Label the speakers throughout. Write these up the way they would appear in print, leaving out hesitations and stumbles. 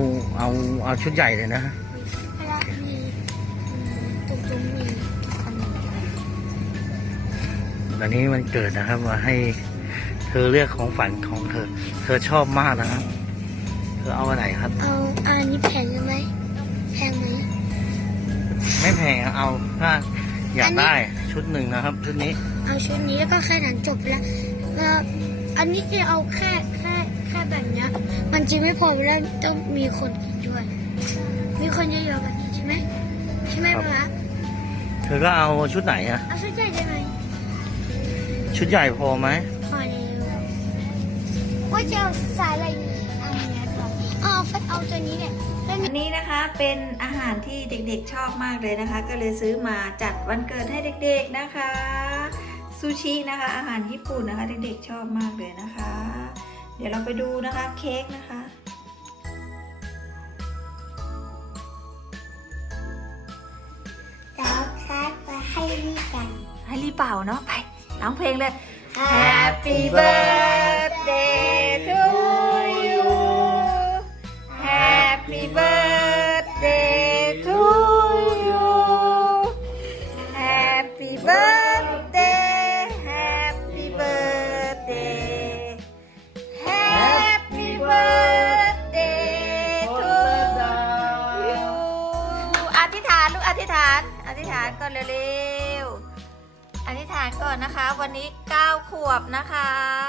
Speaker 1: เอาเอาชุดใหญ่เลยนะ
Speaker 2: แล้วมีตุ้มมีอันนี้
Speaker 1: วันนี้มันเกิดนะครับมาให้เธอเลือกของฝันของเธอ เธอชอบมากนะครับเธอเอาอะไรครับ
Speaker 2: เอาอันนี้แพงไหมแพงไหม
Speaker 1: ไม่แพงเอาถ้าอยากได้ชุดหนึ่งนะครับ ชุดนี้
Speaker 2: เอาชุดนี้แล้วก็แค่นั้นจบแล้วอันนี้จะเอาแค่แบบเนี้ยมันจะไม่พอแล้วต้องมีคนกินด้วยมีคนเยอะๆแบบนี้ใช่ไหมป๊า
Speaker 1: เธอก็เอาชุดไหนอะ
Speaker 2: เอาชุดใหญ่ได้ไหม
Speaker 1: ชุดใหญ่พอไหม
Speaker 2: พอแล้วว่าจะเอาสายอะไรนี่อันนี้ก่อนเอาตัวนี้เนี่ย
Speaker 3: อันนี้นะคะเป็นอาหารที่เด็กๆชอบมากเลยนะคะ ก็เลยซื้อมาจัดวันเกิดให้เด็กๆนะคะซูชินะคะอาหารญี่ปุ่นนะคะเด็กๆชอบมากเลยนะคะ เดี๋ยวเราไปดูนะคะเค้กนะคะ
Speaker 2: แล้วคัดมาให้นี่กัน
Speaker 3: ให้รีบเป่าเนาะไปร้องเพลงเลย Happy birthday to you Happy birthday to you Happy birthday Happy birthday Happy birthday to you อธิษฐานลูกอธิษฐานก่อนเร็วๆอธิษฐานก่อนนะคะวันนี้9 ขวบนะคะ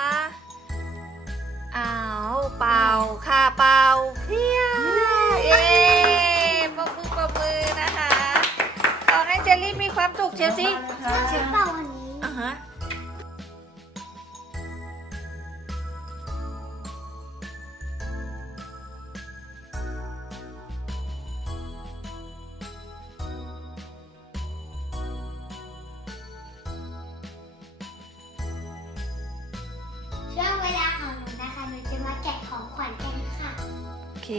Speaker 3: อ้าวเป่าค่ะเป่าเพี้ยเอ๊ปรบมือนะคะขอให้เจลลี่มีความสุขเชียวสิ
Speaker 2: ใช่เปล่าอันนี้
Speaker 3: อ่ะฮะ
Speaker 2: ช่วงเวลาของหนูนะคะหนูจะมาแกะของขวัญกันค่ะ
Speaker 3: โอเค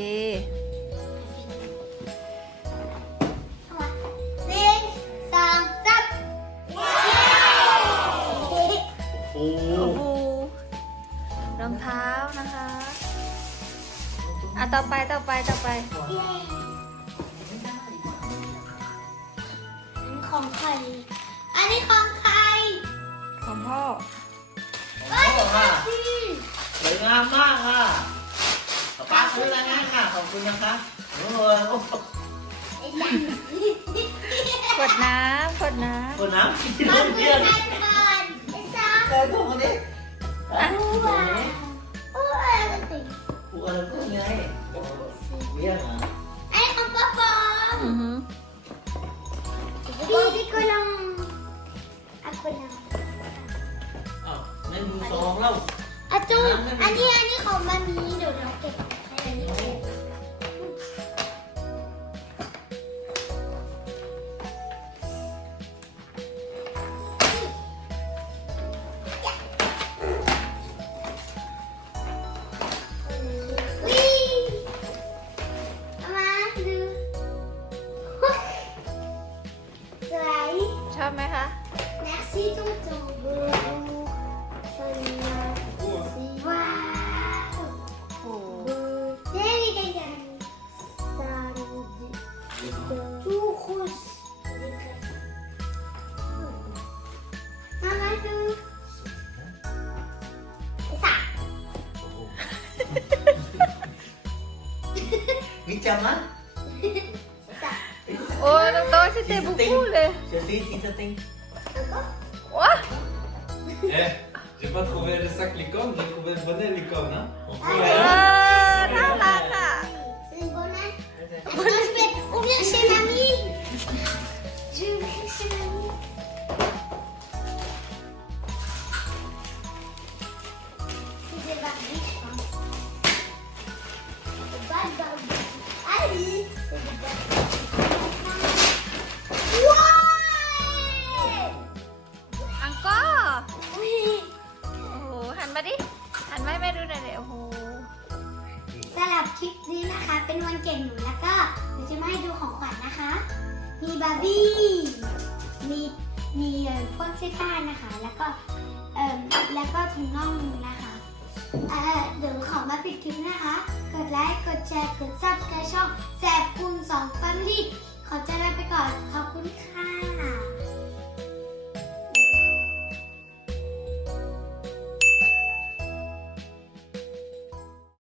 Speaker 2: หนึ่งสองสาม
Speaker 1: โอ้
Speaker 3: โอ้โหรองเท้านะคะอ่ะต่อไป
Speaker 2: อันนี้ของใครอันนี้ของใคร
Speaker 3: ของพ่อ
Speaker 2: เอ้ยของพี่
Speaker 1: สวยงามมากค่ะป้าซื้อแล้วนะค่ะขอบคุณนะคะโอ้โห
Speaker 2: ไอ้จัน
Speaker 3: ขวดน้ำ
Speaker 1: คนน้ำกิน
Speaker 2: ขอบ
Speaker 1: น
Speaker 2: คุ
Speaker 1: ม
Speaker 2: ณ
Speaker 1: เพี้ยน
Speaker 2: ท่านก่อนไอ้ซัง
Speaker 1: แต่พวกนี้
Speaker 2: ว้าวโอ้ยอะไรติด
Speaker 1: พวกอะไรพวกนี้เลี้ยงอ่ะ
Speaker 2: ไอ้ของป๊าปอม
Speaker 3: อือหือ
Speaker 2: พี่กุลองอะกุลอง
Speaker 1: อ้าวนั่นดูซองแล้ว
Speaker 2: อะจุนอันนี้ของมามีเดี๋ยวเราเก็บให้อันนี้เก็บวิ่งเอามาดูสวย
Speaker 3: ชอบไหมคะ
Speaker 2: Merci tonton Boubou. Wow.
Speaker 3: โอ้โห
Speaker 2: Very good. Tout rouge. Maman, tout. C'est ça.
Speaker 1: วิจารณ์
Speaker 2: C'est ça.
Speaker 3: โอ้ยน้องโตชิเตบุกุเลย
Speaker 1: เชลซีทีสติง
Speaker 2: D'accord.
Speaker 3: ว้า
Speaker 4: Eh, j'ai pas trouvé le sac licorne, j'ai trouvé le bonnet licorne. Hein.
Speaker 3: น่ารักอ่ะ
Speaker 2: C'est une bonne année. Attends, je vais ouvrir chez mamie. Je vais ouvrir chez mamie. C'est des Barbie, je pense. Des Barbie. Ah oui, c'est des Barbie. Ouais!
Speaker 3: อังก็
Speaker 2: Oui.
Speaker 3: โอ้โหหันมาดิหันมาให้แม่ดูหน่อยเลยโอ้โห
Speaker 2: สำหรับคลิปนี้นะคะ เป็นวันเกิดหนูแล้วก็หนูจะมาให้ดูของขวัญนะคะ มีบาร์บี้ มีพวกเสื้อผ้านะคะ แล้วก็ถุงน่องนะคะ เดี๋ยวขอมาปิดคลิปนะคะ กดไลค์ กดแชร์ กดซับสไครนี้ขอจะลาไปก่อน ขอบคุณค่ะ